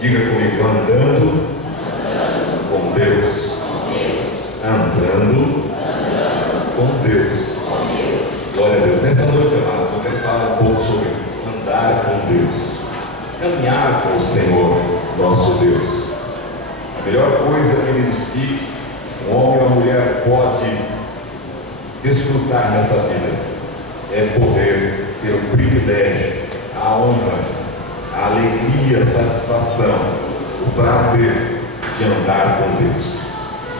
Diga comigo: andando com Deus. Andando com Deus. Glória a Deus. Nessa noite, amados, eu quero falar um pouco sobre andar com Deus. Caminhar com o Senhor, nosso Deus. A melhor coisa, queridos, que um homem ou uma mulher pode desfrutar nessa vida é poder ter o privilégio, a honra, a alegria, a satisfação, o prazer de andar com Deus,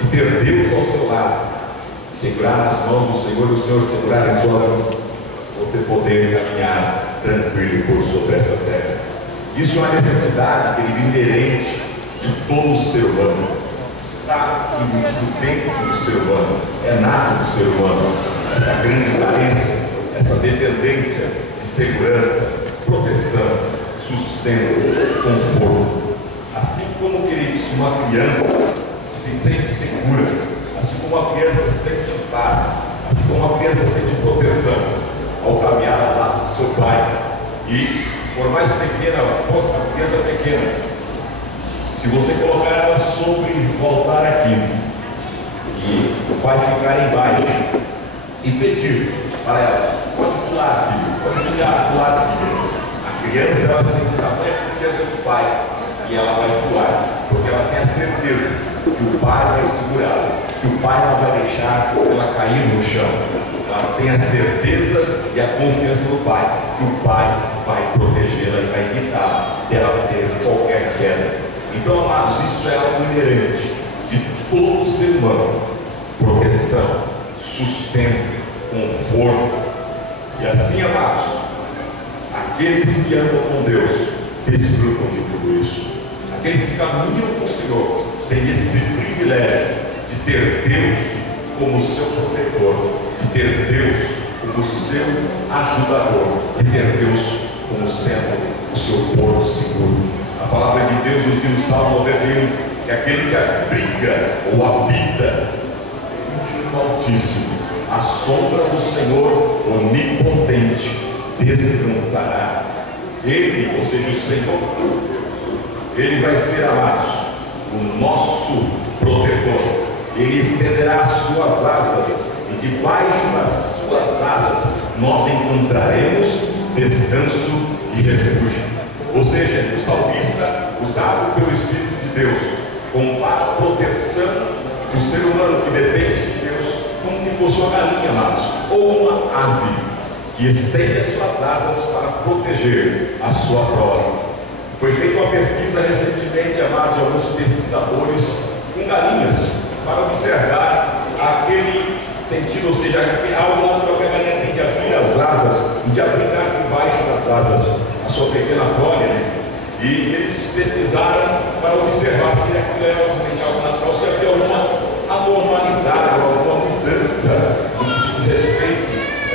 de ter Deus ao seu lado, segurar nas mãos do Senhor e o Senhor segurar em suas mãos, você poder caminhar tranquilo por sobre essa terra. Isso é uma necessidade, querido, inerente de todo o ser humano. Está embutido dentro do ser humano, é nato do ser humano, essa grande carência, essa dependência de segurança, proteção, sustento, conforto. Assim como, queridos, uma criança se sente segura, assim como uma criança se sente em paz, assim como uma criança sente proteção ao caminhar ao lado do seu pai, e por mais pequena, a criança pequena, se você colocar ela sobre o altar aqui e o pai ficar embaixo e pedir para ela: pode pular, filho, pode pular, filho. A criança, ela sente a mãe a confiança do pai e ela vai pular, porque ela tem a certeza que o pai vai segurá-la, que o pai não vai deixar ela cair no chão. Ela tem a certeza e a confiança no pai, que o pai vai protegê-la e vai evitar dela ter qualquer queda. Então, amados, isso é algo inerente de todo ser humano: proteção, sustento, conforto. E assim, amados, aqueles que andam com Deus desfrutam de tudo isso. Aqueles que caminham com o Senhor têm esse privilégio de ter Deus como seu protetor, de ter Deus como seu ajudador, de ter Deus como sendo o seu porto seguro. A palavra de Deus nos diz no Salmo 91 que aquele que abriga ou habita no Altíssimo, a sombra do Senhor onipotente descansará. Ele, ou seja, o Senhor, Ele vai ser, amados, o nosso protetor. Ele estenderá as suas asas e debaixo das suas asas nós encontraremos descanso e refúgio. Ou seja, o salmista, usado pelo Espírito de Deus, compara a proteção do ser humano que depende de Deus como que fosse uma galinha, amados, ou uma ave que estende as suas asas para proteger a sua prole. Foi feita uma pesquisa recentemente, amados, de alguns pesquisadores com galinhas, para observar aquele sentido, ou seja, algo natural que a galinha tem de abrir as asas e de abrigar debaixo das asas a sua pequena prole, né? E eles pesquisaram para observar se aquilo era realmente algo natural, se havia alguma anormalidade, alguma mudança no que se diz respeito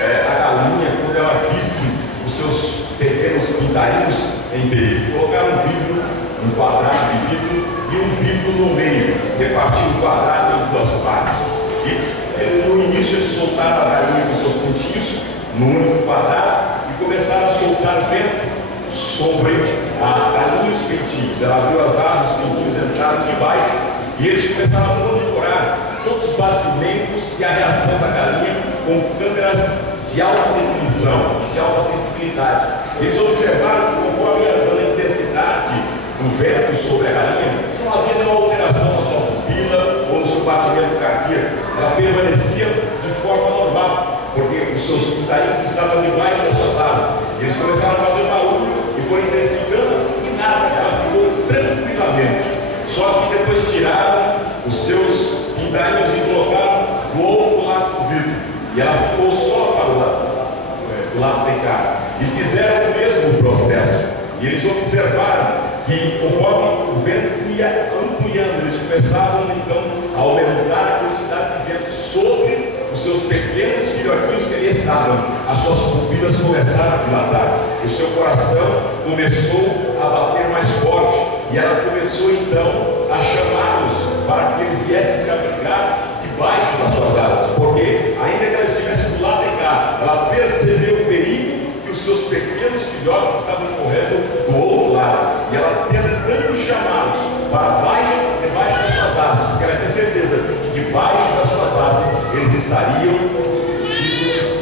à galinha quando ela visse os seus pequenos pintainhos em perigo. Colocaram um vidro, um quadrado de vidro e um vidro no meio, repartindo o quadrado em duas partes. E no início eles soltaram a galinha com seus pontinhos no único quadrado e começaram a soltar vento sobre a galinha e os pintinhos. Ela abriu as asas, os pintinhos entraram debaixo e eles começaram a monitorar todos os batimentos e a reação da galinha com câmeras de alta definição, de alta sensibilidade. Eles observaram que conforme ia dando a intensidade do vento sobre a galinha, não havia nenhuma alteração na sua pupila ou no seu batimento cardíaco. Ela permanecia de forma normal, porque os seus pintainhos estavam debaixo das suas asas. Eles começaram a fazer barulho e foram investigando e nada, ela ficou tranquilamente. Só que depois tiraram os seus pintainhos e colocaram do outro lado do vidro, e ela ficou só para o lado de cá, e fizeram o mesmo processo. E eles observaram que conforme o vento ia ampliando, eles começavam então a aumentar a quantidade de vento sobre os seus pequenos filhotinhos que ali estavam. As suas pupilas começaram a dilatar, o seu coração começou a bater mais forte, e ela começou então a chamá-los para que eles viessem se abrigar debaixo das suas asas, porque ainda que ela estivesse do lado de cá, ela percebeu o perigo que os seus pequenos filhotes estavam correndo do outro lado, e ela tentando chamar estariam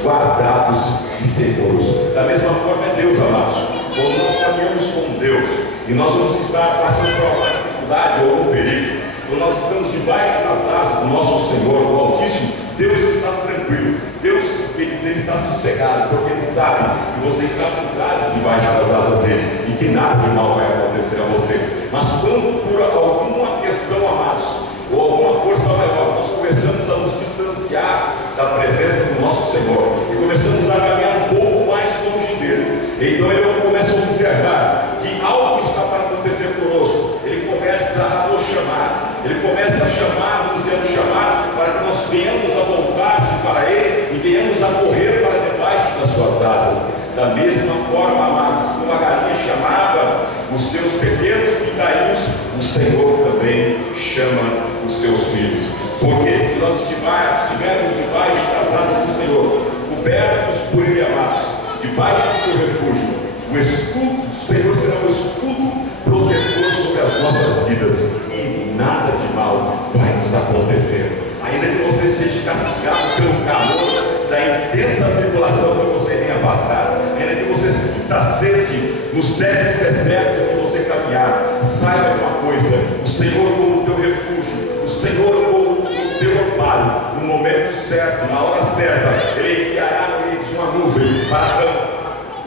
guardados e seguros. Da mesma forma é Deus, amados. Quando nós caminhamos com Deus e nós vamos estar passando por alguma dificuldade ou algum perigo, quando nós estamos debaixo das asas do nosso Senhor, do Altíssimo, Deus está tranquilo. Deus, ele está sossegado, porque Ele sabe que você está cuidado debaixo das asas dele e que nada de mal vai acontecer a você. Mas quando por alguma questão, amados, ou alguma força maior, nós começamos a nos distanciar da presença do nosso Senhor e começamos a caminhar um pouco mais longe dele, então ele começa a observar que algo está para acontecer conosco. Ele começa a nos chamar, ele começa a chamar-nos e a nos chamar para que nós venhamos a voltar-se para ele e venhamos a correr para debaixo das suas asas. Da mesma forma, amados, como a galinha chamava os seus pequenos pintainhos, o Senhor também chama os seus filhos. Porque se nós estivermos debaixo das asas do Senhor, cobertos por Ele, amados, debaixo do seu refúgio, o escudo do Senhor será um escudo protetor sobre as nossas vidas, e nada de mal vai nos acontecer. Ainda que você seja castigado pelo calor da intensa tribulação que você venha passar, ainda que você sinta sede no certo deserto que você caminhar, saiba de uma coisa: o Senhor como teu refúgio, o Senhor como o teu amparo, no momento certo, na hora certa, Ele enviará, queridos, uma nuvem para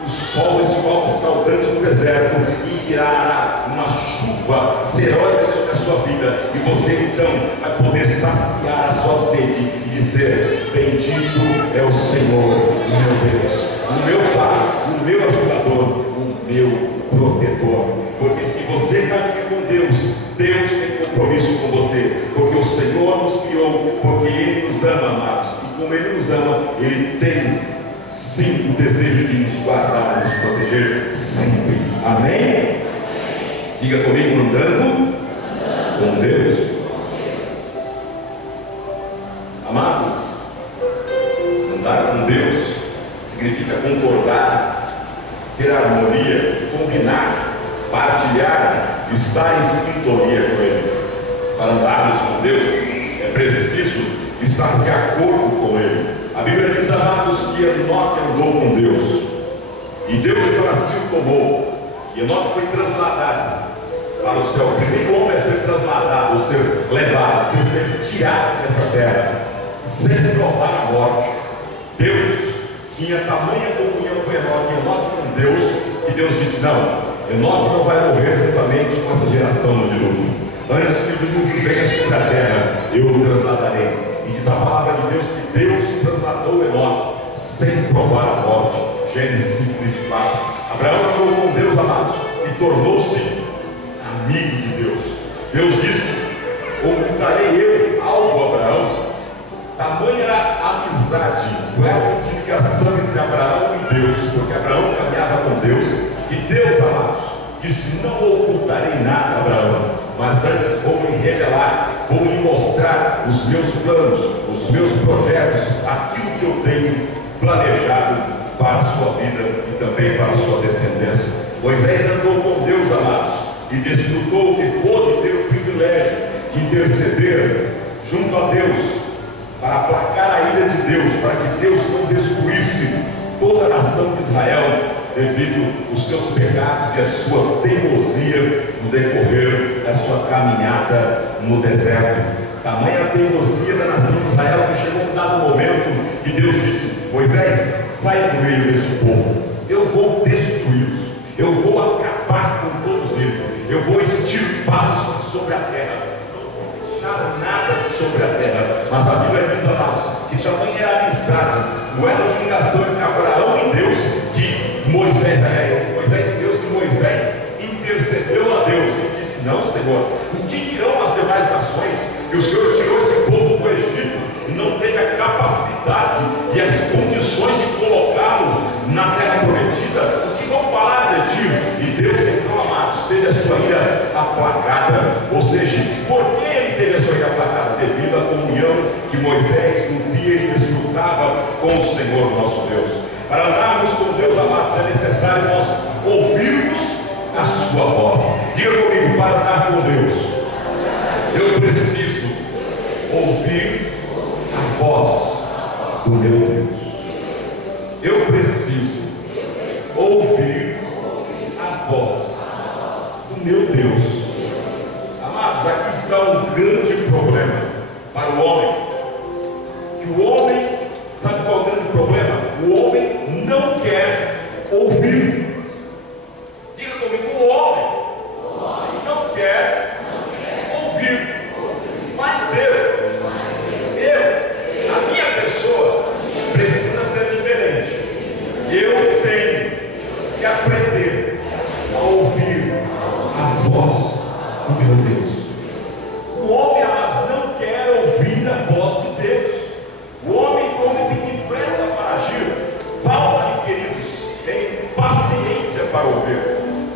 o sol escaldante no deserto, e enviará uma chuva serôdia sobre a sua vida, e você então vai poder saciar a sua sede e dizer: bendito é o Senhor, meu Deus, o meu Pai, o meu ajudador, o meu protetor. Porque se você caminha com Deus, Deus tem compromisso com você, porque o Senhor nos criou, porque Ele nos ama, amados, e como Ele nos ama, Ele tem sim o desejo de nos guardar, nos proteger sempre. Amém? Diga comigo: andando com Deus. Amados, andar com Deus significa concordar, ter harmonia, combinar, partilhar, estar em sintonia com Ele. Para andarmos com Deus é preciso estar de acordo com Ele. A Bíblia diz, amados, que Enoque andou com Deus, e Deus para si o tomou, e Enoque foi trasladado para o céu. O primeiro homem a ser trasladado, ou ser levado, a ser tirado dessa terra, sem provar a morte. Deus tinha tamanha comunhão com Enoque, Enoque com Deus, que Deus disse: não, Enoque não vai morrer juntamente com essa geração no dilúvio. Antes que o dilúvio venha sobre a terra, eu o trasladarei. E diz a palavra de Deus que Deus trasladou Enoque sem provar a morte. Gênesis 5:24. Abraão andou com Deus, amados, e tornou-se amigo de Deus. Deus disse: ocultarei eu algo a Abraão. Tamanha era a amizade, não é uma ligação entre Abraão e Deus, porque Abraão caminhava com Deus, e Deus, amados, disse: não ocultarei nada a Abraão, mas antes vou lhe revelar, vou lhe mostrar os meus planos, os meus projetos, aquilo que eu tenho planejado para a sua vida e também para a sua descendência. Moisés andou com Deus, amados, e desfrutou que pôde ter o privilégio de interceder junto a Deus para aplacar a ira de Deus, para que Deus não destruísse toda a nação de Israel devido aos seus pecados e a sua teimosia no decorrer da sua caminhada no deserto. Tamanha teimosia da nação de Israel que chegou um dado momento que Deus disse: Moisés, saia do meio deste povo, eu vou destruí-los, eu vou acabar com todos eles, eu vou extirpá-los sobre a terra, não vou deixar nada sobre a terra. Mas a Bíblia diz, amados, que tamanha era a amizade, não era a ligação entre Abraão e Deus, que Moisés e Deus, que Moisés intercedeu a Deus e disse: não, Senhor, o que dirão as demais nações que o Senhor tirou esse povo do Egito e não teve a capacidade e as condições de colocá-lo na terra prometida? O que vão falar de ti? E Deus, então, amados, teve a sua ira aplacada. Ou seja, por que ele teve a sua ira aplacada? Devido à comunhão que Moisés nutria e desfrutava com o Senhor nosso Deus. Para andarmos com Deus, amados, é necessário nós ouvirmos a sua voz. Diga comigo: para andar com Deus, eu preciso ouvir a voz meu Deus. Eu preciso ouvir a voz do meu Deus. Amados, aqui está um grande problema para o homem. Que o homem, sabe qual é o grande problema? O homem não quer ouvir. Diga comigo, o homem não quer ouvir. Mas a minha pessoa precisa ser diferente. Eu tenho que aprender a ouvir a voz do meu Deus. O homem, amados, não quer ouvir a voz de Deus. O homem, como tem depressa para agir, falta, queridos, em paciência para ouvir.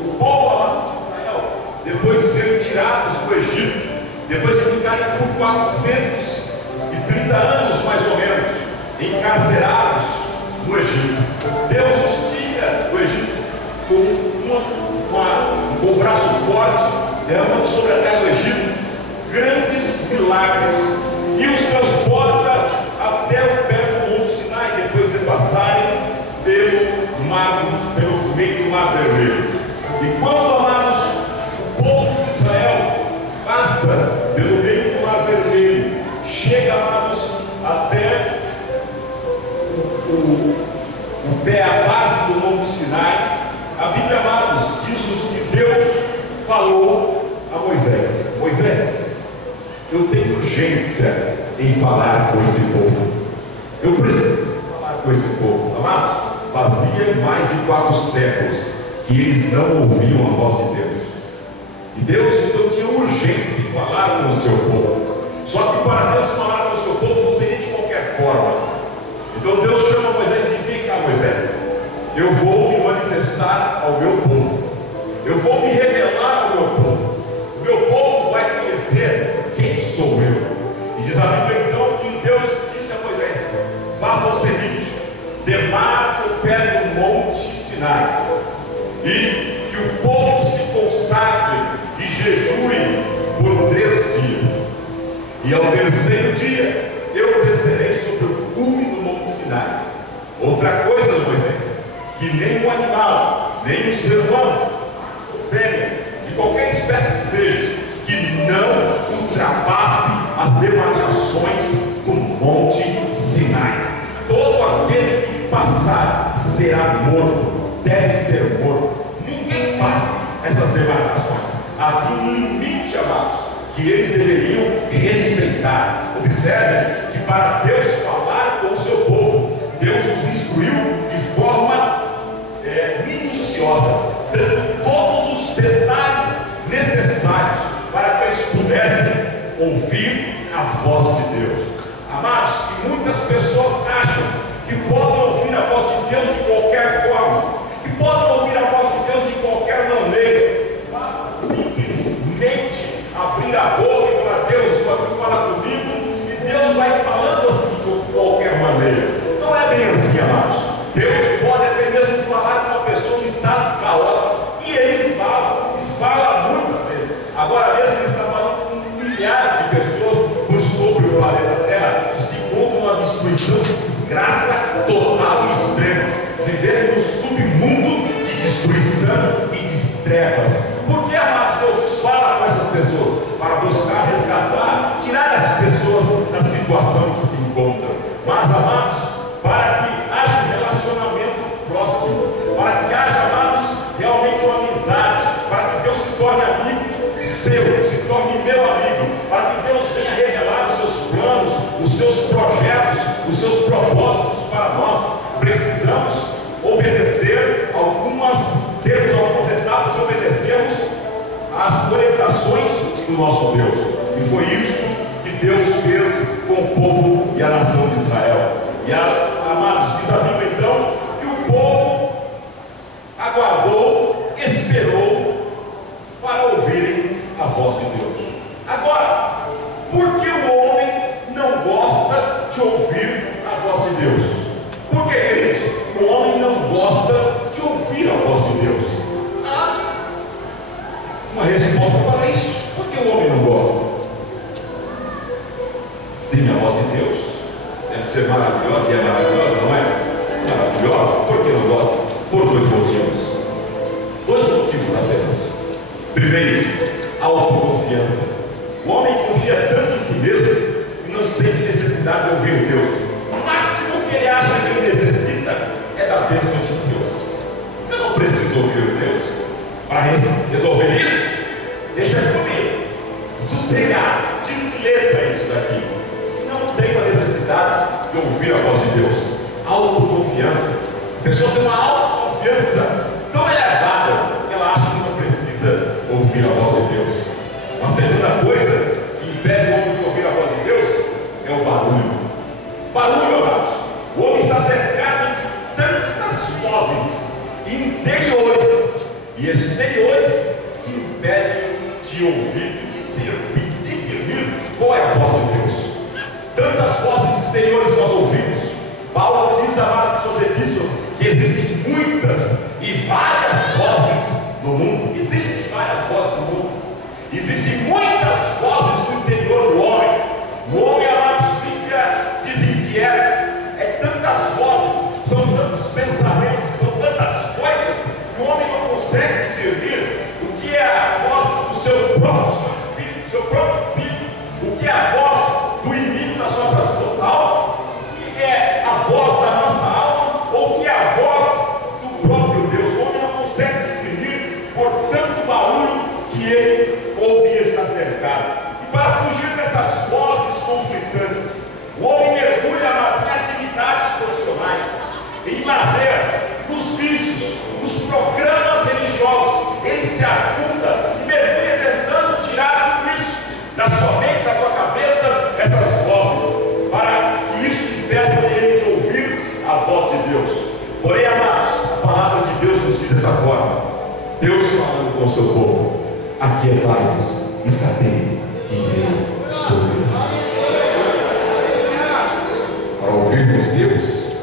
O povo, amado de Israel, depois de serem tirados do Egito, depois de ficarem por 430 anos mais ou menos encarcerados no Egito, Deus os tira do Egito com o braço forte, derramando sobre a terra do Egito grandes milagres, e os transporta até o pé do Monte Sinai, depois de passarem pelo meio do Mar Vermelho. E quando, amados, o povo de Israel passa pelo meio do Mar Vermelho, chega, amados, até o pé, a base do Monte Sinai, a Bíblia, amados, diz-nos que Deus falou a Moisés: Moisés, eu tenho urgência em falar com esse povo. Eu preciso falar com esse povo. Amados, fazia mais de 4 séculos que eles não ouviam a voz de Deus. E Deus então tinha urgência em falar com o seu povo. Só que para Deus falar com o seu povo não seria de qualquer forma. Então Deus chama Moisés e diz: vem cá, Moisés, eu vou me manifestar ao meu povo. Eu vou me revelar ao meu povo. O meu povo vai conhecer quem sou eu. E diz a Bíblia então que Deus disse a Moisés: faça o seguinte, demarque o pé do Monte Sinai, e que o povo se consagre e jejue por 3 dias. E ao 3º dia eu descerei sobre o cume do Monte Sinai. Outra coisa, Moisés, que nenhum animal, nem um ser humano, fêmea, de qualquer espécie que seja, que não ultrapasse as demarcações do Monte Sinai. Todo aquele que passar será morto, deve ser morto. Ninguém passa essas demarcações. Havia um limite, amados, que eles deveriam respeitar. Observe que para Deus falar com o seu povo, Deus os instruiu de forma minuciosa, dando todos os detalhes necessários para que eles pudessem ouvir a voz de Deus. Amados, que muitas pessoas acham que podem ouvir a voz de Deus de qualquer forma, que podem ouvir a voz de Deus de qualquer maneira. Basta simplesmente abrir a boca e falar: Deus, fala comigo, e Deus vai falando assim de qualquer maneira. Não é bem assim, amados. Deus pode até mesmo falar com uma pessoa em estado caótico, e Ele fala, e fala muitas vezes. Agora mesmo Ele está falando com milhares de pessoas sobre o planeta Terra, que se encontram numa destruição de desgraça total e extrema, vivendo no submundo de destruição e de trevas. Por que, amados, Deus fala com essas pessoas? Para buscar resgatar, tirar essas pessoas da situação em que se encontram. Mas, amados, para que haja um relacionamento próximo, para que haja, amados, realmente uma amizade, para que Deus se torne amigo seu, se torne meu amigo, para que Deus venha revelar os seus planos, os seus projetos, os seus propósitos para nós, precisamos obedecer temos algumas etapas e obedecemos às orientações do nosso Deus. E foi isso que Deus fez com o povo e a nação de Israel. E amados, diz a Bíblia então que o povo aguardou, esperou para ouvirem a voz de Deus. Agora, por que o homem não gosta de ouvir a voz de Deus? Por que, queridos, o homem não gosta de ouvir a voz de Deus? Há uma resposta para isso. Por que o homem não gosta? Sim, a voz de Deus deve ser maravilhosa e é maravilhosa. autoconfiança. O homem confia tanto em si mesmo que não sente necessidade de ouvir Deus. O máximo que ele acha que ele necessita é da bênção de Deus. Eu não preciso ouvir Deus para resolver isso. Deixa comigo. Sossegar, tiro de letra isso daqui. Não tenho a necessidade de ouvir a voz de Deus. Autoconfiança. A pessoa tem uma autoconfiança tão elevada que ela acha que não precisa ouvir a voz de Deus. Uma segunda coisa que impede o homem de ouvir a voz de Deus é o barulho. Barulho, amados. O homem está cercado de tantas vozes interiores e exteriores que impedem de ouvir e discernir qual é a voz de Deus. Tantas vozes exteriores nós ouvimos. Paulo diz, amados, em suas epístolas, que existem muitas e várias vozes no mundo. Existem várias vozes no mundo. Existem muitas vozes no interior do homem. O homem, amados, fica desinquieto. É tantas vozes, são tantos pensamentos, são tantas coisas que o homem não consegue discernir o que é a voz do seu próprio espírito, o que é a voz do inimigo nas nossas almas, o que é a voz da nossa alma, ou o que é a voz do próprio Deus. O homem não consegue discernir por tanto barulho que ele ouve e está cercado. E para fugir dessas vozes conflitantes, o homem mergulha, amados, em atividades profissionais, em lazer, nos vícios, nos programas religiosos. Ele se afunda e mergulha tentando tirar tudo isso da sua mente, da sua cabeça, essas vozes, para que isso impeça dele de ouvir a voz de Deus. Porém, amados, a palavra de Deus nos diz dessa forma: Deus falando com o seu povo, aquietai-vos e sabei que eu sou Deus. Para ouvirmos Deus,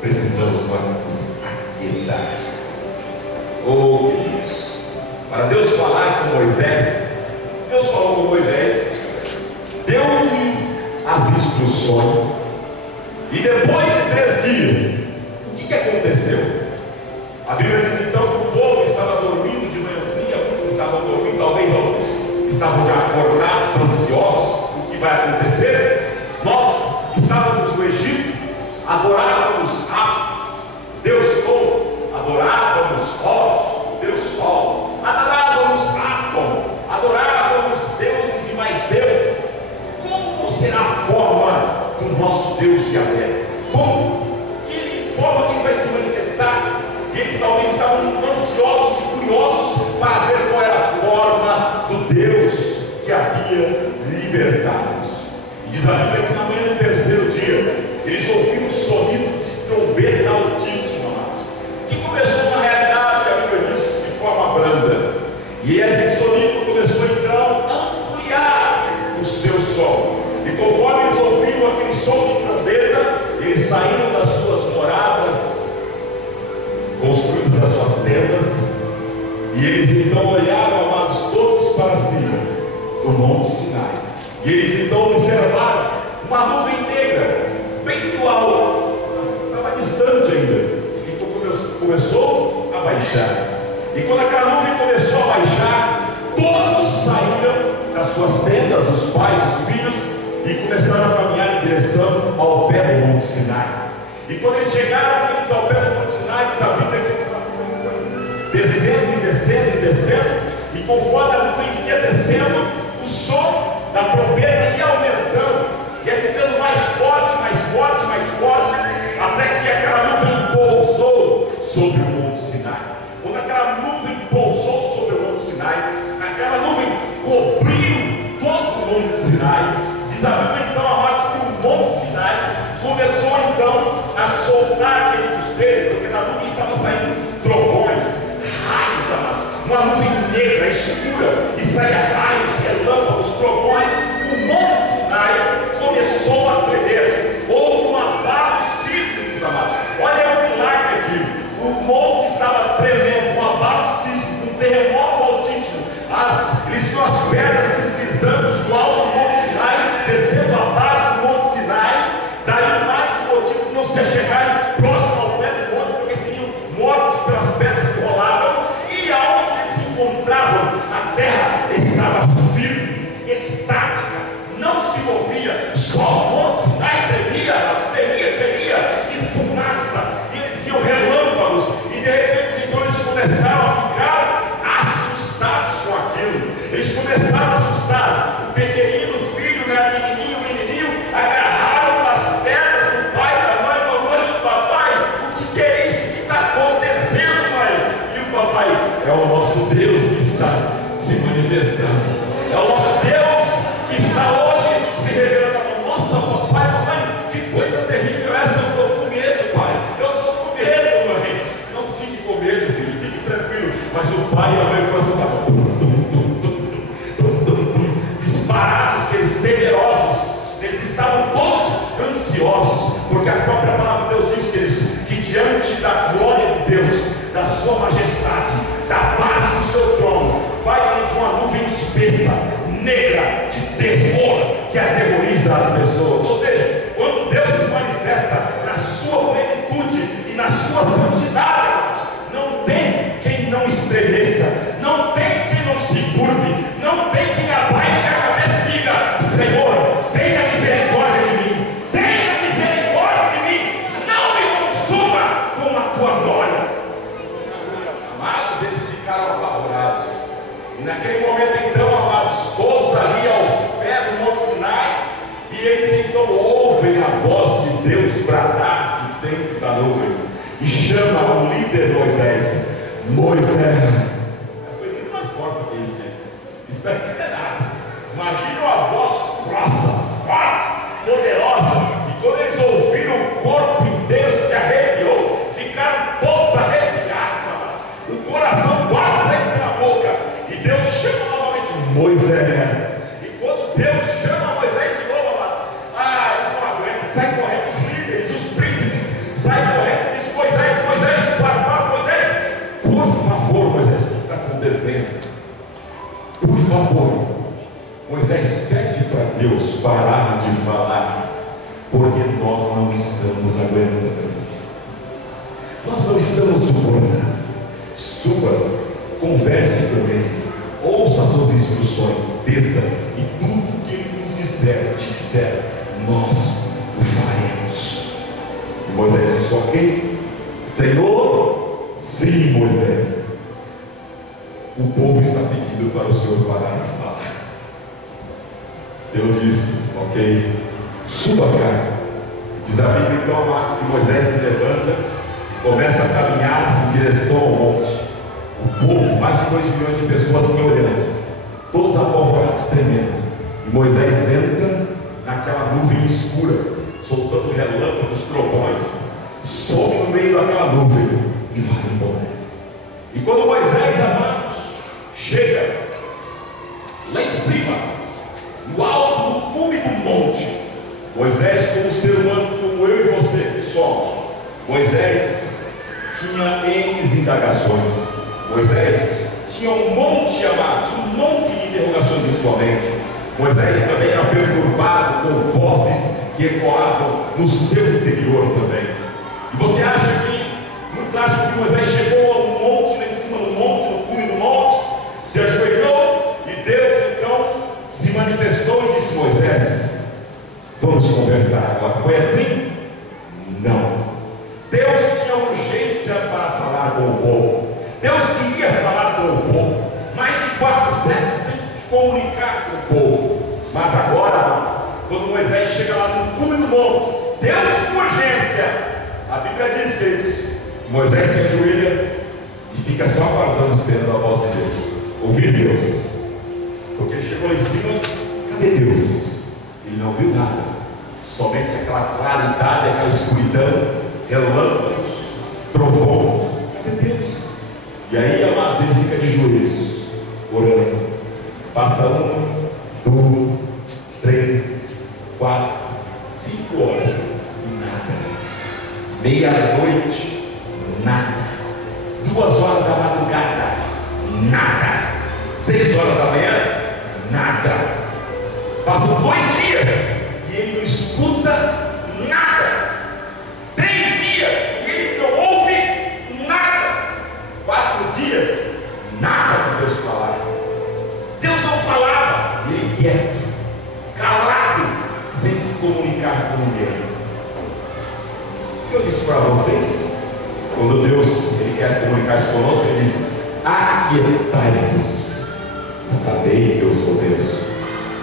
precisamos nos aquietar. Oh, queridos, para Deus falar com Moisés, Deus falou com Moisés, deu-lhe as instruções, e depois de 3 dias, o que aconteceu? A Bíblia diz então que o povo estava dormindo de manhãzinha, alguns estavam dormindo, talvez alguns estavam já acordados, ansiosos, o que vai acontecer. Nós estávamos no Egito, adorávamos a Deus Todo, adorávamos Horus, Deus Sol, adorávamos Atom, adorávamos deuses e mais deuses. Como será a forma do nosso Deus Yahvé? Como? Que forma que ele vai se manifestar? E eles talvez estavam ansiosos e curiosos para ver qual era a forma do Deus que havia libertado-os. E diz a Bíblia que na manhã do 3º dia, eles ouviram um sonido de trombeta altíssimo, amados, que começou na realidade, a Bíblia diz, de forma branda. E esse sonido começou então a ampliar o seu som. E conforme eles ouviram aquele som de trombeta, eles saíram das suas moradas, construídas as suas tendas, e eles então olharam, amados, todos para cima do Monte Sinai. E eles então observaram uma nuvem negra, bem do alto, estava distante ainda, e então começou a baixar. E quando aquela nuvem começou a baixar, todos saíram das suas tendas, os pais, os filhos, e começaram a caminhar em direção ao pé do Monte Sinai. E quando eles chegaram ao pé do Monte Sinai, diz a Bíblia que descendo e descendo e descendo, e conforme a nuvem ia descendo, o som da trombeta ia aumentando, ia ficando mais forte, mais forte, mais forte, até que aquela nuvem pousou sobre o Monte Sinai. Quando aquela nuvem pousou sobre o Monte Sinai, aquela nuvem cobriu todo o Monte Sinai. Diz a Bíblia então, amados, que o Monte Sinai começou então a soltar aquele cuspeiro, porque da nuvem estava saindo trovões, raios, amados, uma nuvem negra, escura, e saía raios, relâmpagos, trovões. O Monte Sinai começou a tremer, houve um abalo sísmico, amados. Olha o milagre aqui, o monte estava tremendo, um abalo sísmico, um terremoto altíssimo, as pedras deslizando do alto do Monte Sinai, descendo a base do Monte Sinai. Daí mais um motivo de não se chegarem próximo ao pé do monte, porque seriam mortos pelas pedras que rolavam. E aonde eles se encontravam, a terra Eles começaram a assustar. O pequenino, o filho, né, o menininho, agarraram as pernas do pai, da mãe, da mamãe, do papai. O que é isso que está acontecendo, mãe? E o papai: é o nosso Deus que está se manifestando. É o nosso Deus que está hoje se revelando. Nossa, papai, mamãe, que coisa terrível essa. Eu estou com medo, pai. Eu estou com medo, mãe. Não fique com medo, filho, fique tranquilo. Mas o pai e a mãe estavam disparados, que eles temerosos, eles estavam todos ansiosos, porque a própria palavra de Deus diz que diante da glória de Deus, da sua majestade, da base do seu trono, vai dentro uma nuvem espessa, negra, de terror, que aterroriza as pessoas. Ou seja, quando Deus se manifesta na sua plenitude e na sua santidade, não tem quem não estremeça, não tem quem não se curve, não tem quem abaixe a cabeça e diga: Senhor, tenha misericórdia de mim, tenha misericórdia de mim, não me consuma com a tua glória. Amados, eles ficaram apavorados. E naquele momento então, amados, todos ali aos pés do Monte Sinai, e eles então ouvem a voz de Deus bradar de dentro da nuvem, e chama o líder Moisés: Moisés. Mas foi muito mais forte do que isso, né? Isso daqui não é nada. Imagina uma voz grossa, forte, poderosa, e quando eles ouviram, o corpo inteiro se arrepiou, ficaram todos arrepiados, amados. O coração quase saiu pela boca. E Deus chama novamente Moisés. E quando Deus chama Moisés de novo, amados, eles não aguentam, saem correndo os líderes, os príncipes, saem correndo e dizem: Moisés, Moisés, para, Moisés, por favor, Moisés, o que está acontecendo? Por favor. Moisés pede para Deus parar de falar, porque nós não estamos aguentando, nós não estamos suportando. Suba, converse com ele, ouça as suas instruções, desça, e tudo que ele nos disser, nós o faremos. E Moisés disse: ok, Senhor. Sim, Moisés, o povo está pedindo para o Senhor parar de falar. Deus disse: ok, suba cá. Diz a Bíblia então, amados, que Moisés se levanta e começa a caminhar em direção ao monte. O povo, mais de 2 milhões de pessoas se olhando, todos apavorados, tremendo. E Moisés entra naquela nuvem escura, soltando relâmpagos, trovões, sobe no meio daquela nuvem e vai embora. E quando Moisés, amados, chega lá em cima, no alto do cume do monte, Moisés, como ser humano, como eu e você que somos, Moisés tinha N indagações. Moisés tinha um monte, amados, um monte de interrogações em sua mente. Moisés também era perturbado com vozes que ecoavam no seu interior também. E você acha que, muitos acham que Moisés chegou a um monte, lá em cima do monte, no cume do monte, se ajoelhou e Deus então se manifestou e disse: Moisés, vamos conversar agora. Foi assim? Não. Deus tinha urgência para falar com o povo. Deus queria falar com o povo. Mais de 4 séculos sem se comunicar com o povo. Mas agora, amados, quando Moisés chega lá no cume do monte, Deus com urgência, a Bíblia diz, queridos, Moisés se ajoelha e fica só aguardando, esperando a voz de Deus, ouvir Deus. Porque ele chegou lá em cima, cadê Deus? Ele não viu nada, somente aquela claridade, aquela escuridão, relâmpagos, trovões. Cadê Deus? E aí, amados, ele fica de joelhos, orando. Passa 1, 2, 3, 4, 5 horas e nada. Meia-noite, nada. 2 horas da madrugada, nada. 6 horas da manhã, nada. Passam 2 dias e ele não escuta nada. 3 dias e ele não ouve nada. 4 dias, nada de Deus falar. Deus não falava, e ele quieto, calado, sem se comunicar com ninguém. Eu disse para vocês, quando Deus ele quer comunicar-se conosco, ele diz: aquietai-vos e sabei que eu sou Deus.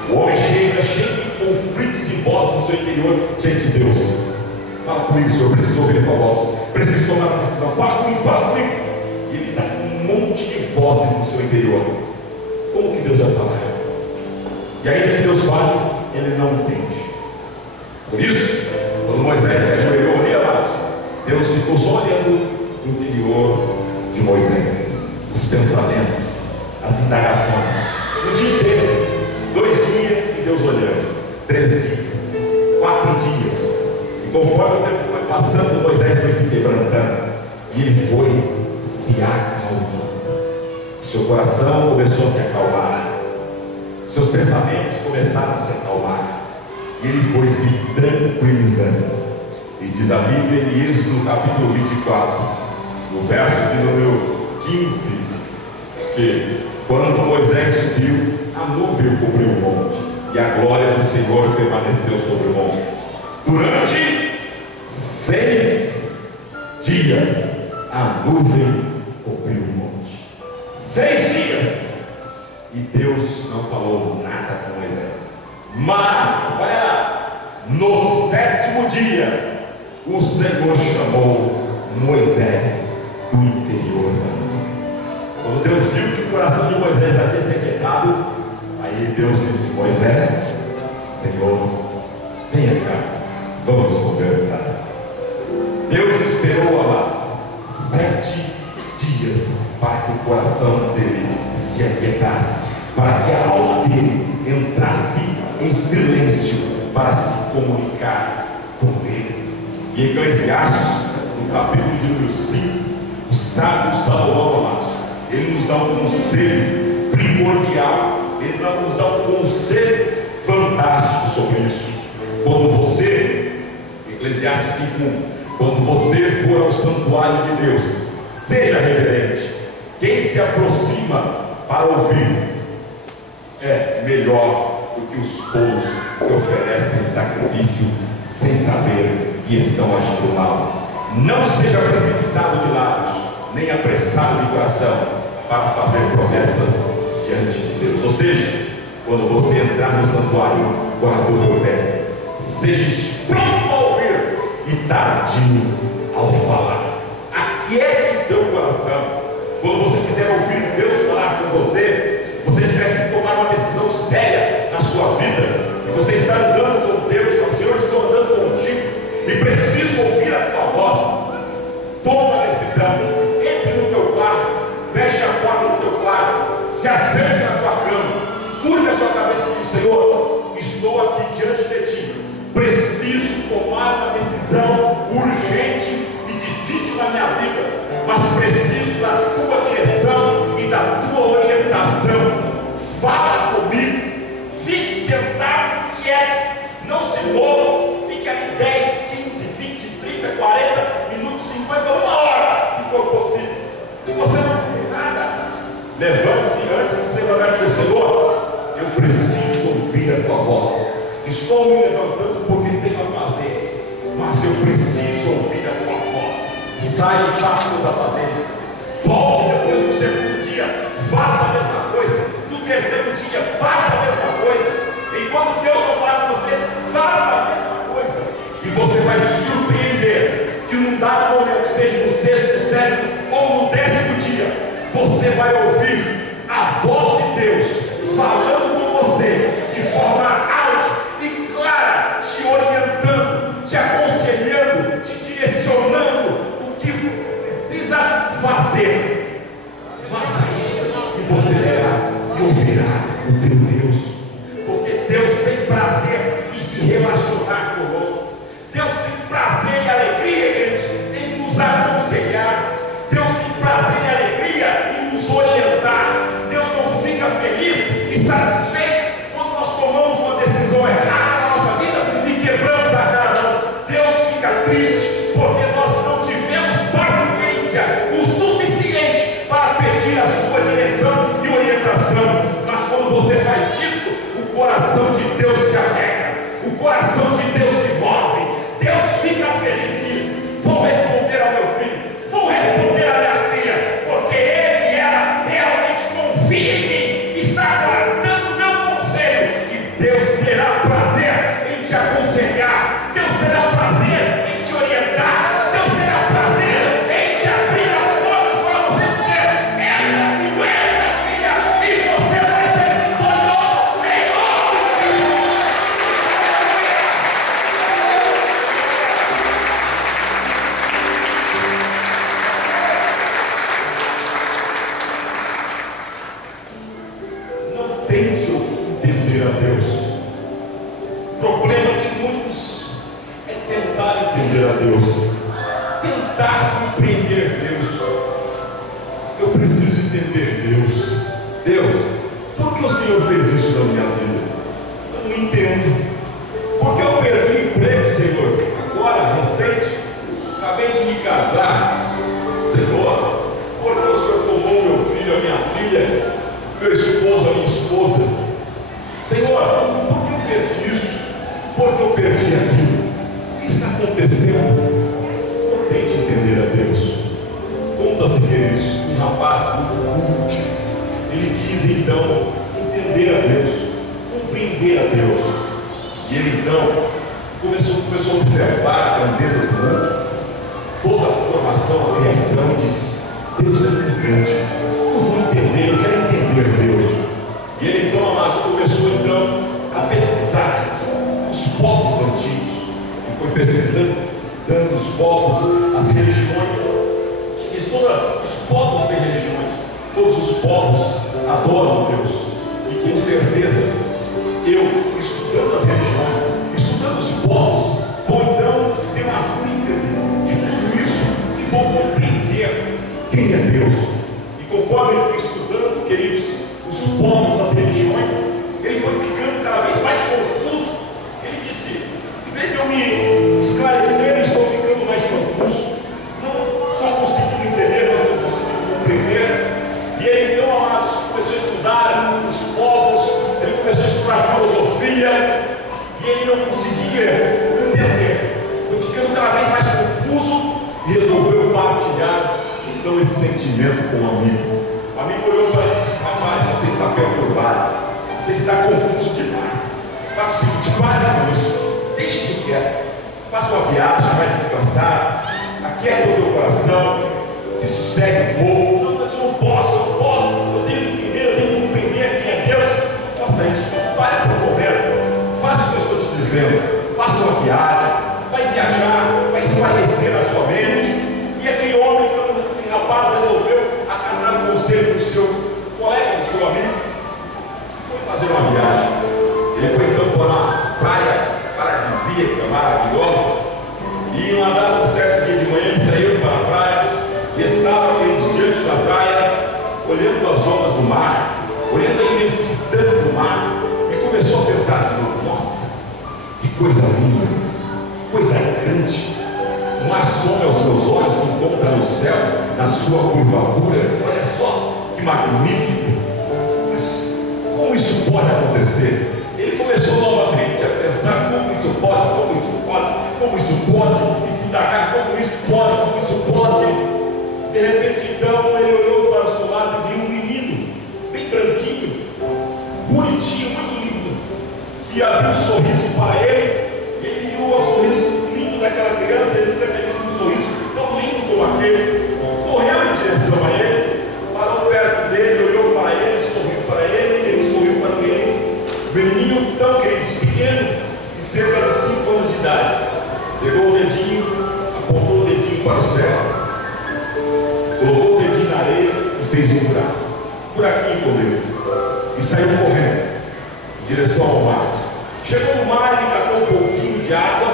O homem chega cheio de conflitos e vozes no seu interior, cheio de Deus. Fala comigo, Senhor, preciso ouvir a tua voz, preciso tomar uma decisão, fala comigo, fala comigo. E ele está com um monte de vozes no seu interior. Como que Deus vai falar? E ainda que Deus fale, ele não entende. Por isso, quando Moisés se ajoelhou ali, amados, Deus ficou só olhando o interior de Moisés, os pensamentos, as indagações, o dia inteiro, 2 dias e Deus olhando, 3 dias, 4 dias, e conforme o tempo foi passando, Moisés foi se quebrantando, e ele foi se acalmando, o seu coração começou a se acalmar, seus pensamentos começaram a se acalmar, e ele foi se tranquilizando. E diz a Bíblia em Êxodo, no capítulo 24, no verso de número 15, que quando Moisés subiu, a nuvem cobriu o monte, e a glória do Senhor permaneceu sobre o monte. Durante 6 dias, a nuvem cobriu o monte. 6 dias. E Deus não falou nada com Moisés. Mas, olha lá, no 7º dia, o Senhor chamou Moisés do interior da nuvem. Quando Deus viu que o coração de Moisés havia se aquietado, aí Deus disse: Moisés, Senhor, venha cá, vamos conversar. Deus esperou, amados, 7 dias para que o coração dele se aquietasse, para que a alma dele entrasse em silêncio para se comunicar com ele. E Eclesiastes, no capítulo de número 5, o sábio Salomão, amados, ele nos dá um conselho primordial, ele nos dá um conselho fantástico sobre isso. Quando você, Eclesiastes 5:1, quando você for ao santuário de Deus, seja reverente. Quem se aproxima para ouvir é melhor do que os tolos que oferecem sacrifício sem saber que estão agindo mal. Não seja precipitado de lábios, nem apressado de coração, para fazer promessas diante de Deus. Ou seja, quando você entrar no santuário, guarda o teu pé, seja pronto a ouvir e tardio ao falar. Aquiete teu coração. Quando você quiser ouvir Deus falar com você, você tiver que tomar uma decisão séria na sua vida, e você está andando com Deus, fala: Senhor, estou andando contigo e preciso ouvir a tua voz. Toma a decisão, entre no teu quarto, feche a porta do teu quarto, se assente na tua cama, curva a sua cabeça e diz: Senhor, estou aqui diante de ti, preciso tomar uma decisão urgente e difícil na minha vida, mas preciso da tua direção e da tua orientação. Fala comigo, fique sentado quieto, não se mova, fique ali 10, 15, 20, 30, 40 minutos, 50, 1 hora, se for possível. Se você não tem nada, levante-se antes de você olhar para o Senhor: eu preciso ouvir a tua voz. Estou me levantando porque tenho a fazer, mas eu preciso ouvir a tua voz. Saia e faça os afazeres. Volte depois do 2º dia, faça a mesma coisa. Do 3º dia, faça a mesma coisa. Enquanto Deus vai falar com você, faça a mesma coisa. E você vai se surpreender que num dado momento, seja no 6º, 7º ou no 10º dia, você vai ouvir a voz de Deus falando com você de forma alta e clara, te orientando, te aconselhando, te direcionando o que precisa fazer. Faça isso e você Deus, tentar compreender Deus. Eu preciso entender Deus. Deus, por que o Senhor fez isso na minha vida? Eu não entendo. Porque eu perdi o emprego, Senhor, agora, recente, acabei de me casar, Senhor, porque o Senhor tomou meu filho, a minha filha, meu esposo, a minha esposa, Senhor, por que eu perdi isso? Por que eu perdi aquilo? O que está acontecendo? Eu tente entender a Deus. Conta-se, queridos, um rapaz muito culto, ele quis então entender a Deus, compreender a Deus. E ele então começou a observar a grandeza do mundo, toda a formação, a criação, e disse: Deus é muito grande, eu vou entender, eu quero entender Deus. E ele então, amados, começou então a pesquisar os povos antigos, e foi pesquisando os povos, as religiões. Os povos têm religiões, todos os povos adoram Deus, e com certeza eu, estudando as religiões, estudando os povos, vou então ter uma síntese de tudo isso e vou compreender quem é Deus. E conforme ele foi estudando, queridos, os povos, as religiões, ele foi ficando cada vez mais confuso. Ele disse: em vez de eu me esclarecer, eu estou ficando mais confuso, não só conseguindo entender, mas não conseguindo compreender. E ele então, amados, começou a estudar os povos, ele começou a estudar filosofia, e ele não conseguia entender, foi ficando cada vez mais confuso, e resolveu partilhar então esse sentimento com um amigo. O amigo olhou para ele e disse: rapaz, você está perturbado, você está confuso demais, faça o seguinte, pare com isso, deixe isso quieto, faça uma viagem, vai descansar, aquieta o teu coração, se sossegue um pouco. Não, mas eu não posso, eu tenho que entender, eu tenho que compreender quem é Deus. Faça isso, pare por um momento, faça o que eu estou te dizendo, faça uma viagem, vai viajar, vai esclarecer a sua mente. E aquele homem, aquele rapaz, resolveu acatar o conselho do seu colega, do seu amigo, foi fazer uma viagem. Ele foi então para uma praia paradisíaca, maravilhosa, e um andar, um certo dia de manhã, ele saiu para a praia e estava diante da praia, olhando as ondas do mar, olhando a imensidão do mar, e começou a pensar de novo: nossa, que coisa linda, que coisa grande, o mar some aos meus olhos, se encontra no céu, na sua curvatura, olha só que magnífico. Mas como isso pode acontecer? Ele começou novamente a pensar: como isso pode, e se indagar como isso pode. De repente, então, ele olhou para o seu lado e viu um menino, bem branquinho, bonitinho, muito lindo, que abriu um sorriso para ele. Ele viu o sorriso lindo daquela criança, ele nunca tinha visto um sorriso tão lindo como aquele. Correu em direção a ele, parou perto dele, olhou para ele, sorriu para ele sorriu para o menino. O menininho, tão querido, pequeno, de cerca de 5 anos de idade, pegou o dedinho, apontou o dedinho para o céu, colocou o dedinho na areia e fez um buraquinho com o dedo, e saiu correndo em direção ao mar. Chegou no mar, ele catou um pouquinho de água,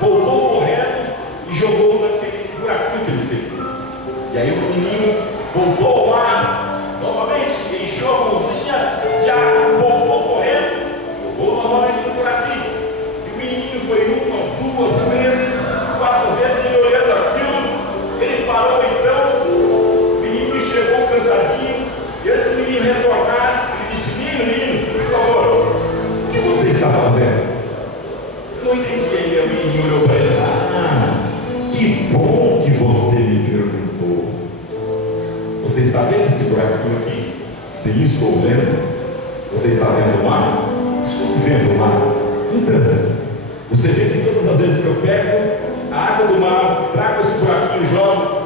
voltou correndo e jogou naquele buraquinho que ele fez. E aí o menino voltou ao mar novamente, encheu a mãozinha de água, voltou correndo, jogou novamente no buraquinho. E o menino foi 1, 2, 3, 4 vezes, ele olhando aquilo, ele parou então. Chegou cansadinho, e antes do menino retornar, ele disse: menino, por favor, o que você está fazendo? Eu não entendi. Aí o menino olhou para ele: que bom que você me perguntou. Você está vendo esse buraquinho aqui? Sim, estou vendo. Você está vendo o mar? Estou vendo o mar. Então, você vê que todas as vezes que eu pego a água do mar, trago esse buraquinho e jogo,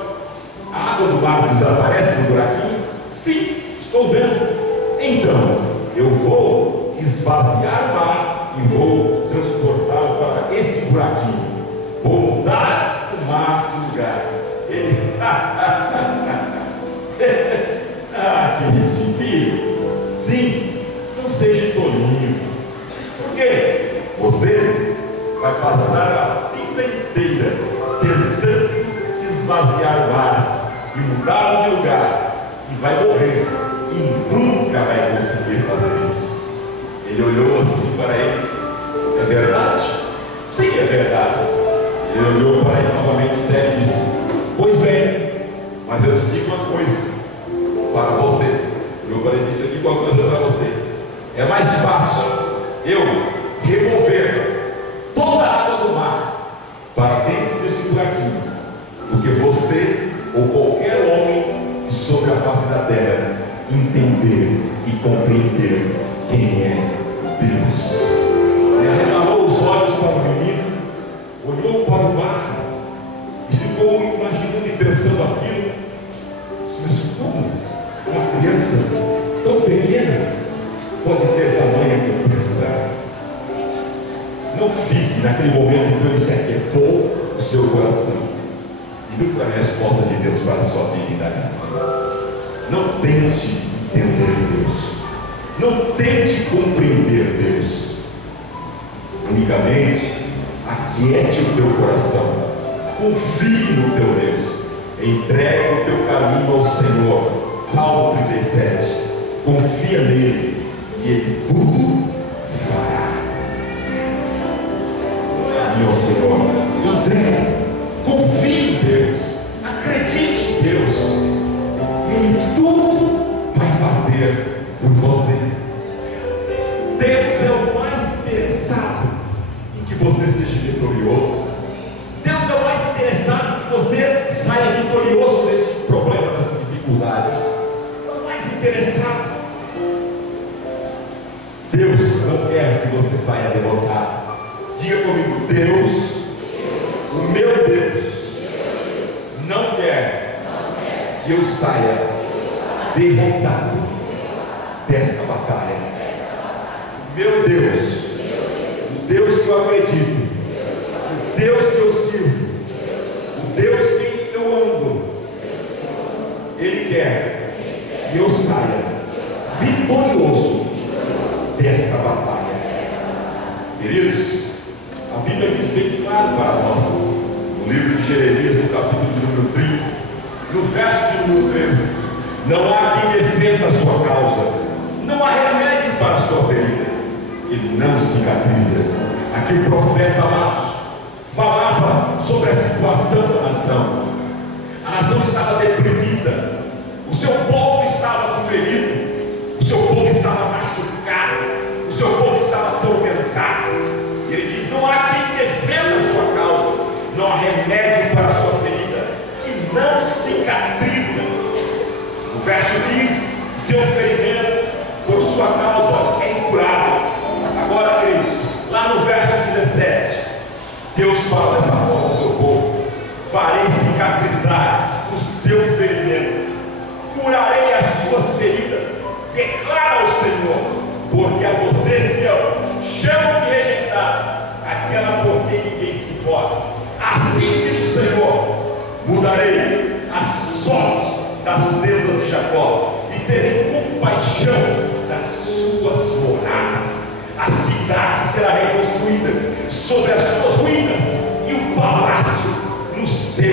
a água do mar desaparece no buraquinho? Sim, estou vendo. Então, eu vou esvaziar o mar e vou transportá-lo para esse buraquinho. Vou mudar o mar de lugar. Ele, queridinho, sim, não seja tolinho. Por quê? Você vai passar a vida inteira esvaziar o ar e mudar de lugar, e vai morrer, e nunca vai conseguir fazer isso. Ele olhou assim para ele: é verdade? Sim, é verdade. Ele olhou para ele novamente sério e disse: pois bem, mas eu te digo uma coisa para você. Olhou para ele e disse: eu digo uma coisa para você. É mais fácil eu remover toda a água do mar para dentro desse buraquinho do que você ou qualquer homem sobre a face da terra entender e compreender quem é Deus. Ele arregalou os olhos para o menino, olhou para o mar e ficou imaginando e pensando aquilo. Mas como uma criança tão pequena pode ter tamanha compreensão? Não fique naquele momento em que ele se aquietou o seu coração e viu para a resposta de Deus para a sua vida e da nação. Não tente entender Deus, não tente compreender Deus. Unicamente aquiete o teu coração, confie no teu Deus, entregue o teu caminho ao Senhor. Salmo 37. Confia nele e ele tudo fará. Caminho ao Senhor, entregue, confie em Deus, acredite em Deus, ele tudo vai fazer por você. Deus é o mais interessado em que você seja vitorioso. Deus é o mais interessado em que você saia vitorioso desse problema, dessa dificuldade. É o mais interessado. Deus não quer que você saia derrotado. Diga comigo: Deus, o meu Deus, não quer que eu saia derrotado desta batalha. Meu Deus, o Deus que eu acredito, o Deus que eu sirvo, o Deus que eu ando, Ele quer que eu saia vitorioso desta batalha. Queridos, a Bíblia diz bem claro para nós, no livro de Jeremias, no capítulo de número 30, no verso de número 13: não há quem defenda a sua causa, não há remédio para a sua ferida, que não cicatriza. Aqui o profeta, amados, falava sobre a situação da nação. A nação estava deprimida, o seu povo estava ferido, o seu povo estava machucado, o seu povo estava atormentado. E ele diz: não há quem defenda a sua causa, não há remédio para a sua ferida, que não cicatriza. O verso diz: seu ferimento por sua causa é incurável. Agora, queridos, lá no verso 17, Deus fala dessa forma ao seu povo: farei cicatrizar o seu ferimento, curarei as suas feridas, declara o Senhor, porque a vocês que chamam de rejeitado, aquela por quem ninguém se importa. Assim diz o Senhor: mudarei a sorte das tendas de Jacó e terei compaixão das suas moradas. A cidade será reconstruída sobre as suas ruínas e o palácio no seu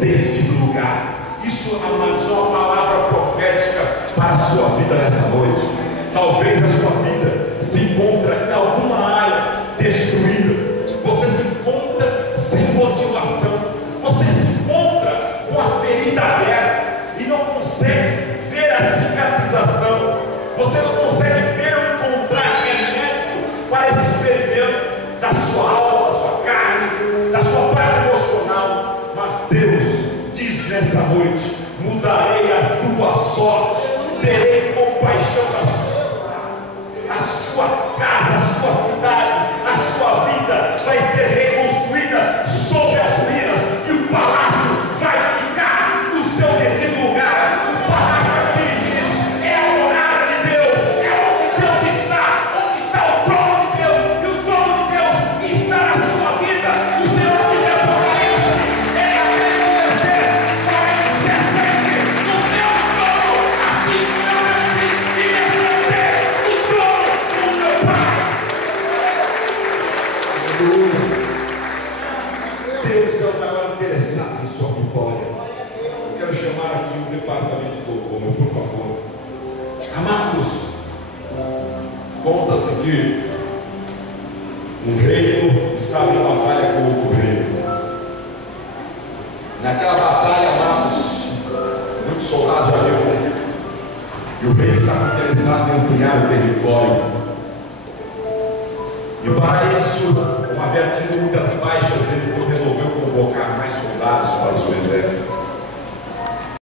devido lugar. Isso, amados, é uma palavra profética para a sua vida nessa noite. Talvez a sua vida se encontre em alguma área destruída, você se encontra sem motivação, você se encontra com a ferida aberta e não consegue ver a cicatrização, você não consegue ver ou encontrar remédio para esse ferimento da sua alma, da sua carne, da sua parte emocional. Mas Deus diz nessa noite: mudarei a tua sorte, terei compaixão das a sua casa, a sua cidade, a sua vida vai ser reconstruída sobre as ruínas e o palácio vai ficar no seu devido lugar. O palácio aqui, queridos, é a morada de Deus, é onde Deus está, onde está o trono de Deus, e o trono de Deus está na sua vida. O Senhor diz em Apocalipse: é aquele desejo, porém se assente no meu trono, assim como eu nasci e me assentei no trono do meu Pai. o departamento de louvor, por favor. Amados, conta-se que um reino estava em batalha com outro reino. Naquela batalha, amados, muitos soldados já haviam morrido, e o rei estava interessado em ampliar o território. E para isso, como havia tido muitas baixas, ele